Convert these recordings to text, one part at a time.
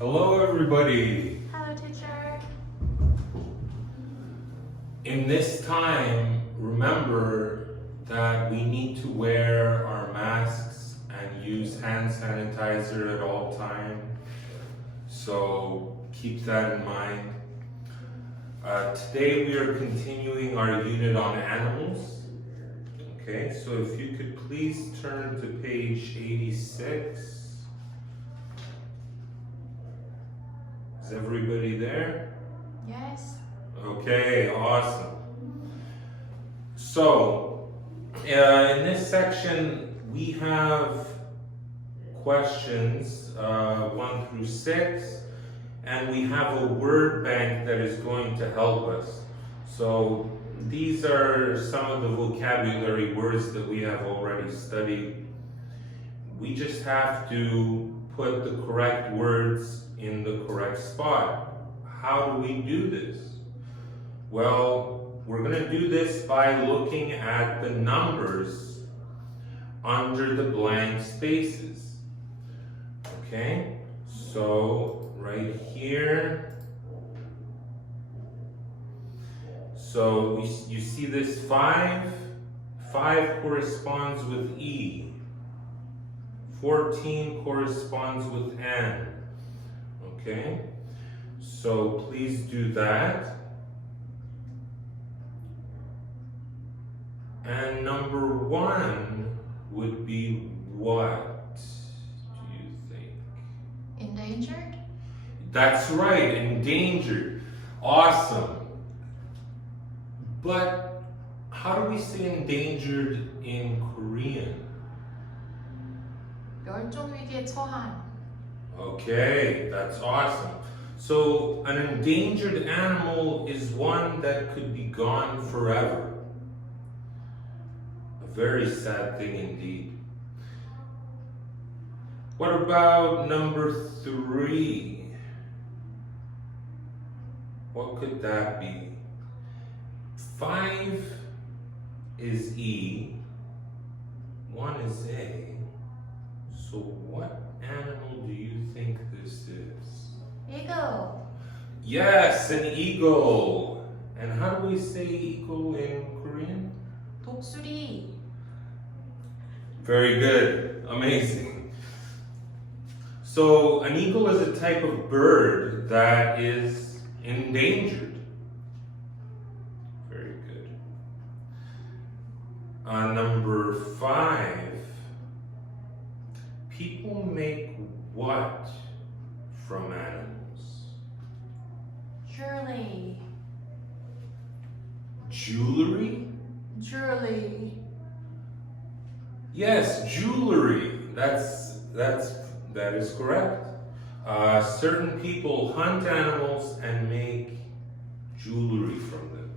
Hello, everybody. Hello, teacher. In this time, remember that we need to wear our masks and use hand sanitizer at all time. So keep that in mind. Today we are continuing our unit on animals. Okay, so if you could please turn to page 86. Is everybody there? Yes. Okay, awesome. So, in this section, we have questions 1 through 6, and we have a word bank that is going to help us. So, these are some of the vocabulary words that we have already studied. We just have to put the correct words in the correct spot. How do we do this? Well, we're going to do this by looking at the numbers under the blank spaces. Okay, so right here, so you see this 5? 5 corresponds with E. 14 corresponds with N. Okay, so please do that. And number 1 would be what, do you think? Endangered? That's right, endangered. Awesome. But how do we say endangered in Korean? 멸종 위기에 처한. Okay, that's awesome. So an endangered animal is one that could be gone forever. A very sad thing indeed. What about number 3? What could that be? 5 is E, 1 is A. So what animal do you think this is? Eagle. Yes, an eagle. And how do we say eagle in Korean? 독수리. Very good. Amazing. So an eagle is a type of bird that is endangered. Very good. Number 5. People make what from animals? Jewelry. Jewelry? Jewelry. Yes, jewelry. That is correct. Certain people hunt animals and make jewelry from them.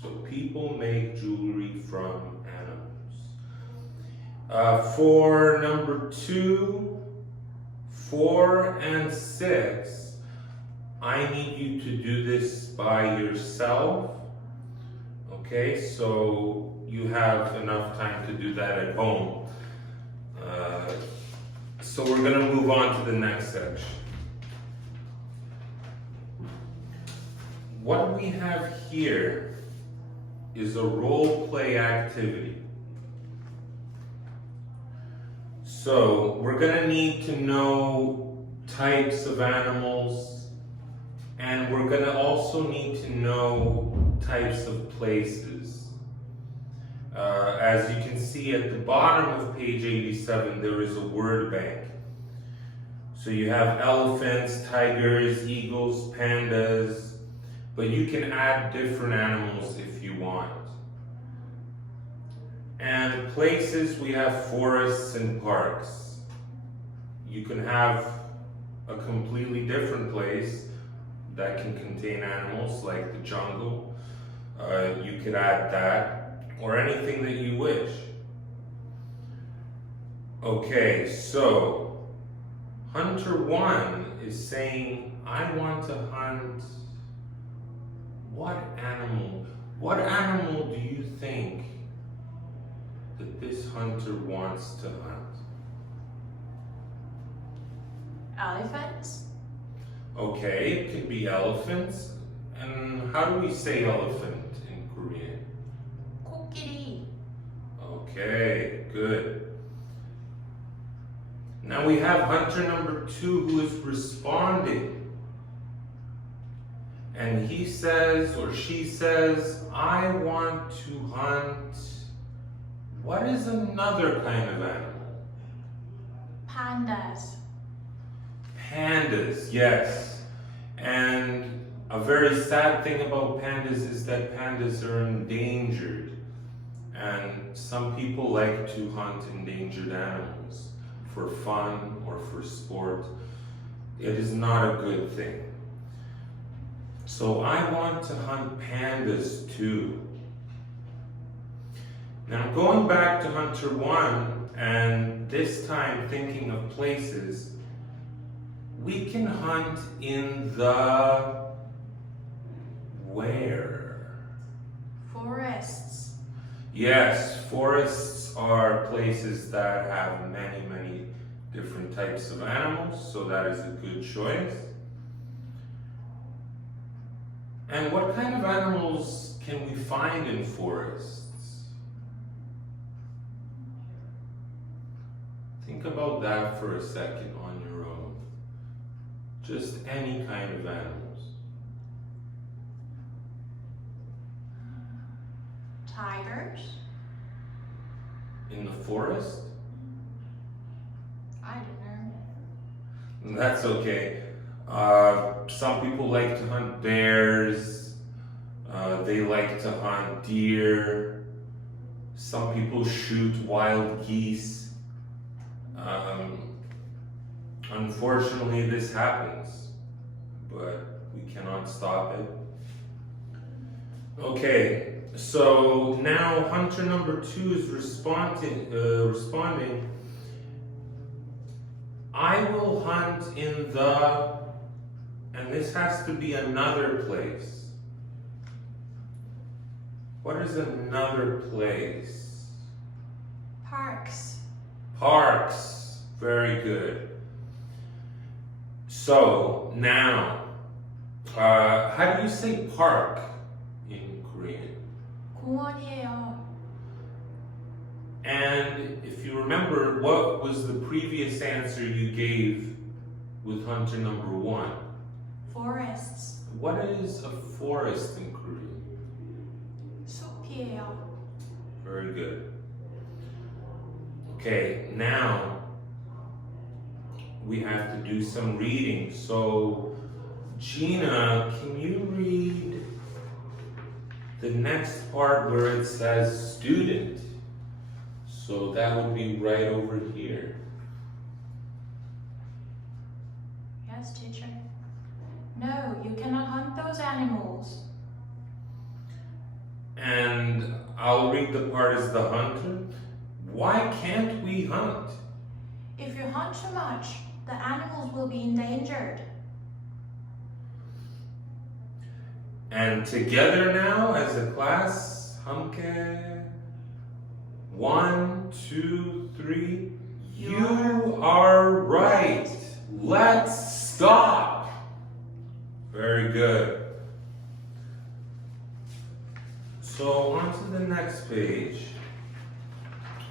So people make jewelry from animals. For number 2, 4, and 6, I need you to do this by yourself. Okay, so you have enough time to do that at home. So we're going to move on to the next section. What we have here is a role play activity. So we're going to need to know types of animals, and we're going to also need to know types of places. As you can see at the bottom of page 87, there is a word bank. So you have elephants, tigers, eagles, pandas, but you can add different animals if you want. And places, we have forests and parks. You can have a completely different place that can contain animals like the jungle. You could add that, or anything that you wish. Okay, so Hunter 1 is saying, I want to hunt what animal? What animal do you think that this hunter wants to hunt? Elephant? Okay, it could be elephants. And how do we say elephant in Korean? 코끼리. Okay, good. Now we have hunter number 2 who is responding. And he says or she says, I want to hunt. What is another kind of animal? Pandas. Pandas, yes. And a very sad thing about pandas is that pandas are endangered. And some people like to hunt endangered animals for fun or for sport. It is not a good thing. So I want to hunt pandas too. Now going back to Hunter 1, and this time thinking of places, we can hunt in the where? Forests. Yes, forests are places that have many, many different types of animals, so that is a good choice. And what kind of animals can we find in forests? Think about that for a second on your own. Just any kind of animals. Tigers. In the forest? I don't know. That's okay. Some people like to hunt bears. They like to hunt deer. Some people shoot wild geese. Unfortunately, this happens, but we cannot stop it. Okay, so now hunter number 2 is responding. I will hunt in the, and this has to be another place. What is another place? Parks. Parks. Very good. So now, how do you say park in Korean? 공원이에요. And if you remember, what was the previous answer you gave with hunter number 1? Forests. What is a forest in Korean? 숲이에요. Very good. Okay, now we have to do some reading. So, Gina, can you read the next part where it says student? So that would be right over here. Yes, teacher. No, you cannot hunt those animals. And I'll read the part as the hunter. Why can't we hunt? If you hunt too much, the animals will be endangered. And together now as a class, 함께. 1, 2, 3. You are right. Let's stop. Very good. So on to the next page.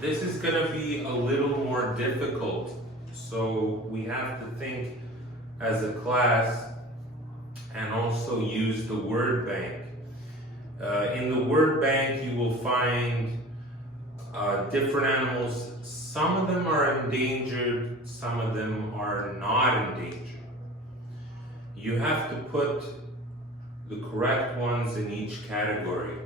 This is going to be a little more difficult. So we have to think as a class and also use the word bank. In the word bank, you will find different animals. Some of them are endangered, some of them are not endangered. You have to put the correct ones in each category.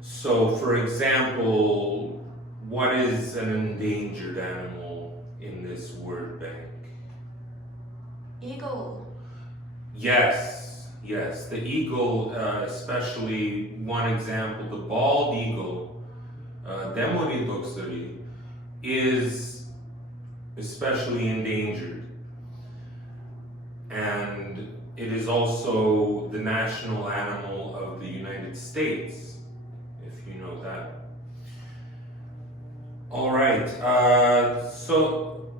So, for example, what is an endangered animal in this word bank? Eagle. Yes, the eagle, especially one example, the bald eagle, 대머리 독수리, is especially endangered. And it is also the national animal of the United States, if you know that. All right, so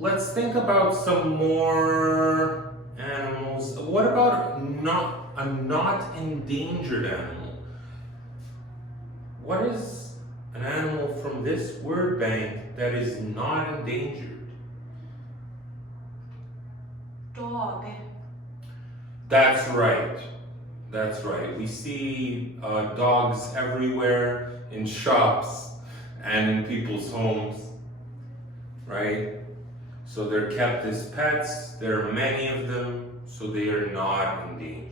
let's think about some more animals. What about a not endangered animal? What is an animal from this word bank that is not endangered? Dog. That's right. That's right. We see dogs everywhere in shops and in people's homes, right? So they're kept as pets. There are many of them, so they are not endangered.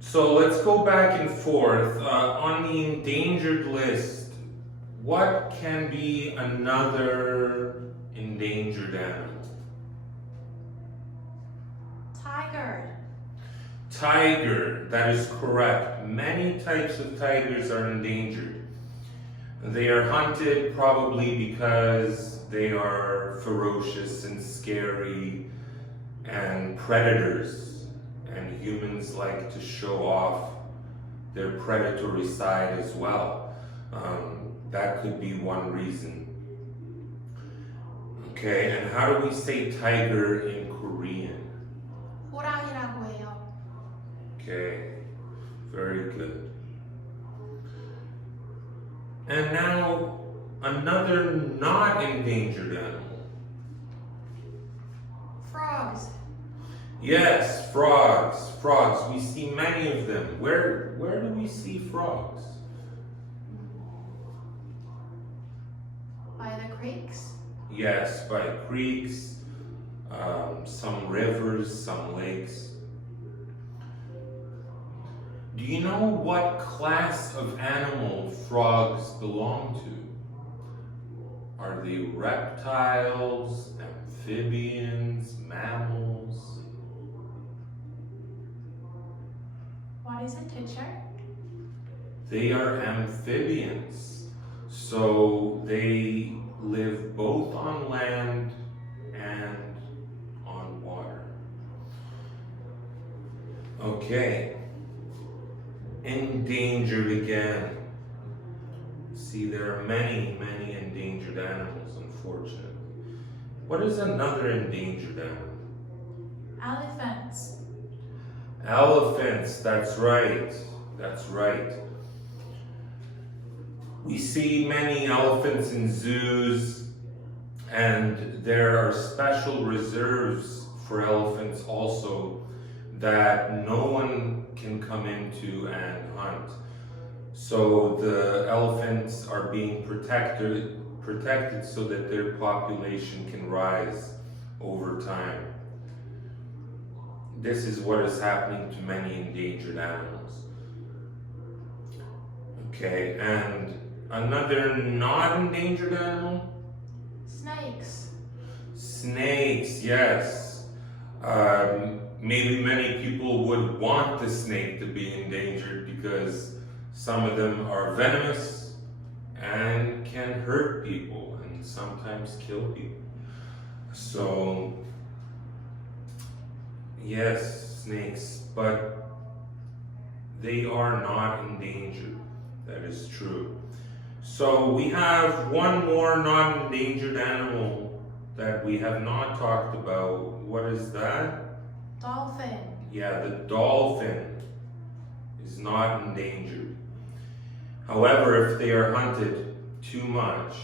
So let's go back and forth. On the endangered list, what can be another endangered animal? Tiger. Tiger, that is correct. Many types of tigers are endangered. They are hunted probably because they are ferocious and scary and predators, and humans like to show off their predatory side as well. That could be one reason. Okay, and how do we say tiger in Korean? 호랑이라고 해요. Okay, very good. And now, another not endangered animal. Frogs. Yes, frogs. Frogs. We see many of them. Where do we see frogs? By the creeks. Yes, by creeks, some rivers, some lakes. Do you know what class of animal frogs belong to? Are they reptiles, amphibians, mammals? What is it, teacher? They are amphibians. So they live both on land and on water. Okay. Endangered again. See, there are many, many endangered animals, unfortunately. What is another endangered animal? Elephants. Elephants, that's right. That's right. We see many elephants in zoos, and there are special reserves for elephants also that no one can come into and hunt. So the elephants are being protected so that their population can rise over time. This is what is happening to many endangered animals. Okay, and another not endangered animal? Snakes. Snakes, yes. Maybe many people would want the snake to be endangered because some of them are venomous and can hurt people and sometimes kill people. So, yes, snakes, but they are not endangered. That is true. So we have one more non-endangered animal that we have not talked about. What is that? Dolphin. Yeah, the dolphin is not endangered. However, if they are hunted too much,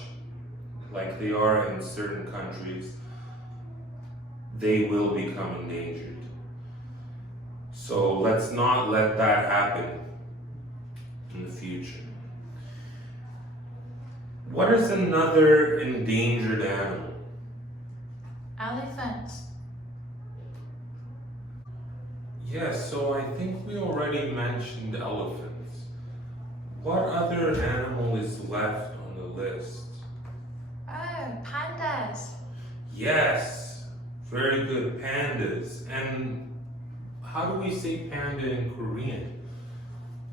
like they are in certain countries, they will become endangered. So let's not let that happen in the future. What is another endangered animal? Elephants. Yes, so I think we already mentioned elephants. What other animal is left on the list? Oh, pandas. Yes, very good, pandas. And how do we say panda in Korean?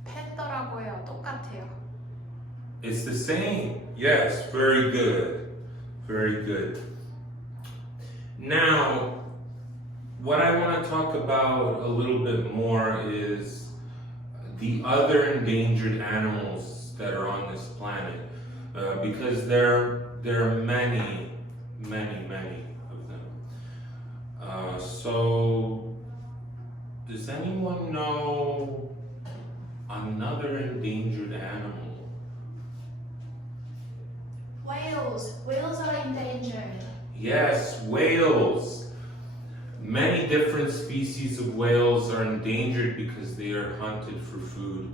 팬더라고 해요. 똑같아요. It's the same. Yes, very good. Very good. Now, what I want to talk about a little bit more is the other endangered animals that are on this planet. Because there there are many of them. So, does anyone know another endangered animal? Whales. Whales are endangered. Yes, whales. Many different species of whales are endangered because they are hunted for food.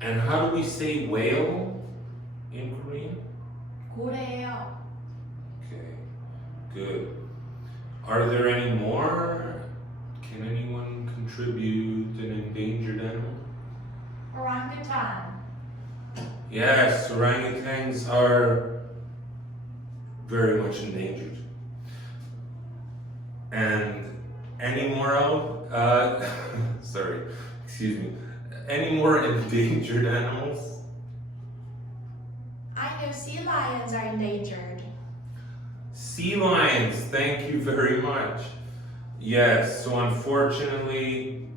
And how do we say whale in Korean? 고래요. Okay, good. Are there any more? Can anyone contribute an endangered animal? Orangutan. Yes, orangutans are very much endangered. And any more sorry, excuse me. Any more endangered animals? I know sea lions are endangered. Sea lions, thank you very much. Yes, so unfortunately,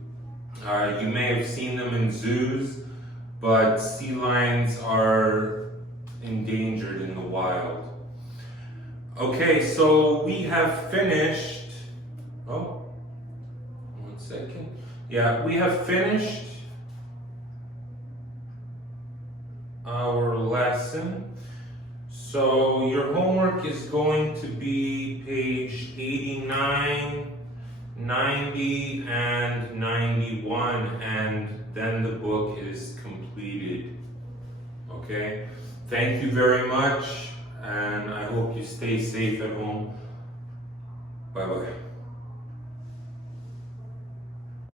you may have seen them in zoos, but sea lions are endangered in the wild. Okay, so we have finished. Oh, 1 second. Yeah, we have finished our lesson. So your homework is going to be page 89, 90, and 91, and then the book is completed. Okay? Thank you very much, and I hope you stay safe at home. Bye-bye.